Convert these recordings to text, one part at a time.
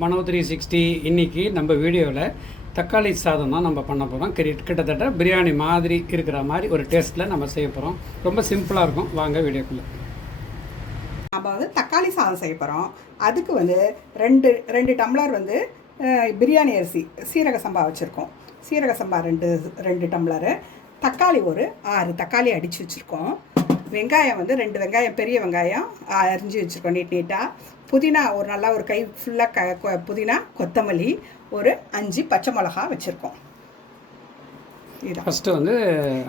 மனோ three sixty இன்றைக்கி நம்ம வீடியோவில் தக்காளி சாதம் தான் நம்ம பண்ண போகிறோம் கிட்டத்தட்ட பிரியாணி மாதிரி இருக்கிற மாதிரி ஒரு டேஸ்ட்டில் நம்ம செய்ய போகிறோம் ரொம்ப சிம்பிளாக இருக்கும். வாங்க வீடியோக்குள்ளே. நம்ம வந்து தக்காளி சாதம் செய்ய போகிறோம் அதுக்கு வந்து ரெண்டு ரெண்டு டம்ளர் வந்து பிரியாணி அரிசி சீரக சம்பா வச்சுருக்கோம். சீரக சம்பா ரெண்டு ரெண்டு டம்ளரு. தக்காளி ஒரு ஆறு தக்காளி அடித்து வச்சுருக்கோம். வெங்காயம் வந்து ரெண்டு வெங்காயம் பெரிய வெங்காயம் அரிஞ்சு வச்சுருக்கோம் நீட் நீட்டாக புதினா ஒரு நல்லா ஒரு கை ஃபுல்லாக க புதினா கொத்தமல்லி ஒரு அஞ்சு பச்சை மிளகா வச்சுருக்கோம். ஃபஸ்ட்டு வந்து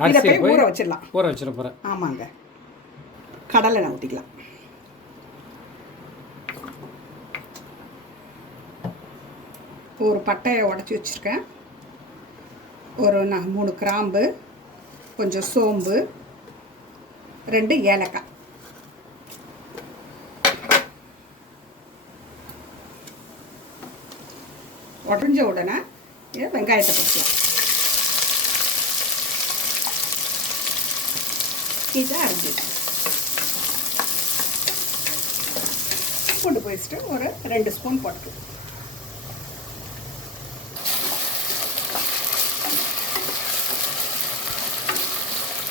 இதை போய் ஊற வச்சிடலாம். ஊற வச்சிட போகிறேன் ஆமாங்க. கடலை எண்ணெய் ஊற்றிக்கலாம் ஒரு பட்டையை உடச்சி வச்சுருக்கேன். ஒரு ந- மூணு கிராம்பு கொஞ்சம் சோம்பு ரெண்டு ஏலக்காய். உடஞ்ச உடனே இதை வெங்காயத்தை போட்டுக்கலாம் இதை அரைஞ்சிட்டேன் பூண்டு பேஸ்ட்டு ஒரு ரெண்டு ஸ்பூன் போட்டுக்கலாம்.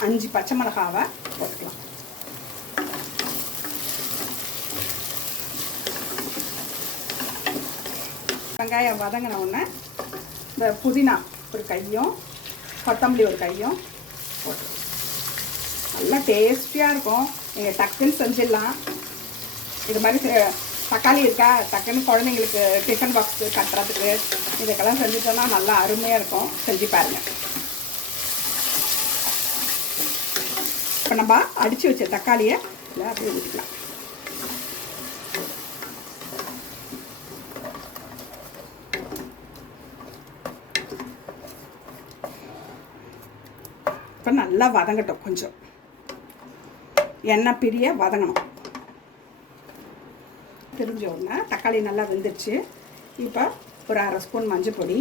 அஞ்சு பச்சை மிளகாவை போட்டுக்கலாம். வெங்காயம் வதங்கின உடனே இந்த புதினா ஒரு கையும் கொத்தமல்லி ஒரு கையும் போட்டுருவோம் நல்லா டேஸ்டியாக இருக்கும். நீங்கள் டக்குன்னு செஞ்சிடலாம். இது மாதிரி தக்காளி இருக்கா? டக்குன்னு குழந்தைங்களுக்கு டிஃபன் பாக்ஸ் கட்டுறதுக்கு இதுக்கெல்லாம் செஞ்சுட்டோம்னா நல்லா அருமையாக இருக்கும். செஞ்சு பாருங்கள் இப்போ நம்ம அடித்து வச்ச தக்காளியை இதில் அப்படியே ஊற்றிக்கலாம் இப்போ நல்லா வதங்கட்டும் கொஞ்சம். எண்ணெய் பிரிய வதங்கணும். தெரிஞ்ச உடனே தக்காளி நல்லா வெந்துருச்சு. இப்போ ஒரு அரை ஸ்பூன் மஞ்சள் பொடி.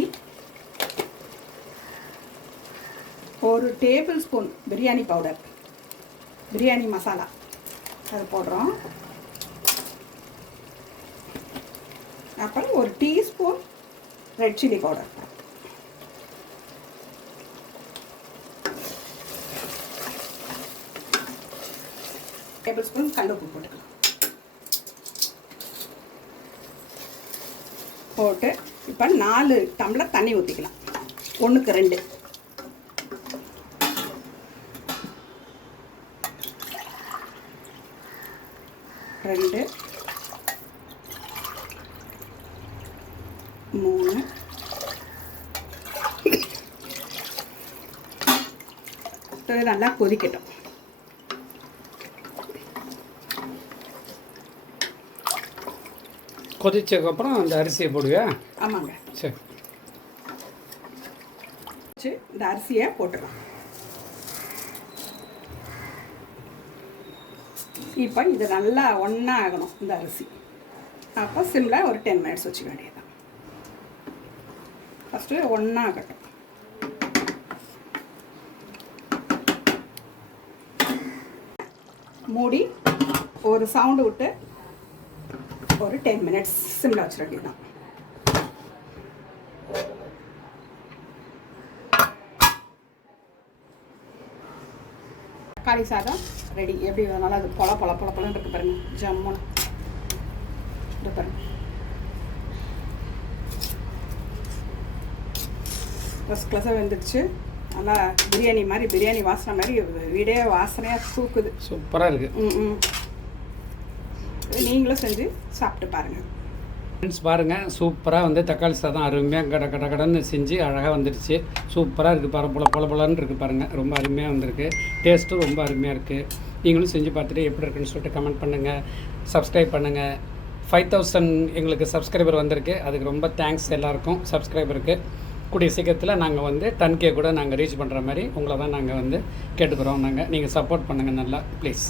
ஒரு tablespoon biryani powder. Biryani masala. அது போடுறோம். அப்புறம் ஒரு teaspoon red chilli powder. Tablespoon கல் போட்டுக்கலாம். போட்டு இப்போ நாலு டம்ளர் தண்ணி ஊற்றிக்கலாம் ஒன்றுக்கு ரெண்டு. ரெண்டு. மூணு. நல்லா கொதிக்கட்டும். கொதிச்சதுக்கப்புறம் அந்த அரிசியை போடுவியா? ஆமாங்க. சரி. இந்த அரிசியை போட்டுடலாம். இப்போ இது நல்லா ஒன்றா ஆகணும் இந்த அரிசி. அப்போ சிம்மில் ஒரு டென் மினிட்ஸ் வச்சுக்க வேண்டியதுதான். ஃபஸ்ட்டு ஒன்றா ஆகட்டும். மூடி ஒரு சவுண்டு விட்டு ஒரு டென் மினிட்ஸ் சிம்மில் வச்சிட வேண்டியதுதான் தக்காளி சாதம் ரெடி எப்படி நல்லா அது பொல பொல பொல பொலன்னு இருக்கு பாருங்க. ஜம்முன்னு. இது பாருங்க. ஃபஸ்ட் கிளாஸாக வெந்துடுச்சு. நல்லா பிரியாணி மாதிரி பிரியாணி வாசனை மாதிரி வீடே வாசனையாக தூக்குது. சூப்பராக இருக்குது ம் ம். இது நீங்களும் செஞ்சு சாப்பிட்டு பாருங்கள் ஃப்ரெண்ட்ஸ் பாருங்கள் சூப்பராக வந்து தக்காளி சாதம் அருமையாக கட கட கடன்னு செஞ்சு அழகாக வந்துடுச்சு சூப்பராக இருக்குது பாரு பொல பொல பொலன்னு இருக்குது பாருங்கள் ரொம்ப அருமையாக வந்திருக்கு. டேஸ்ட்டும் ரொம்ப அருமையாக இருக்குது நீங்களும் செஞ்சு பார்த்துட்டு எப்படி இருக்குன்னு சொல்லிட்டு கமெண்ட் பண்ணுங்கள் சப்ஸ்கிரைப் பண்ணுங்கள் ஃபைவ் தௌசண்ட் எங்களுக்கு சப்ஸ்கிரைபர் வந்திருக்கு. அதுக்கு ரொம்ப தேங்க்ஸ் எல்லாருக்கும் சப்ஸ்கிரைபருக்கு கூடிய சீக்கிரத்தில் நாங்கள் வந்து டன்கே கூட நாங்கள் ரீச் பண்ணுற மாதிரி உங்களை தான் நாங்கள் வந்து கேட்டுக்கிறோம் நாங்கள் நீங்கள் சப்போர்ட் பண்ணுங்கள் நல்லா. ப்ளீஸ்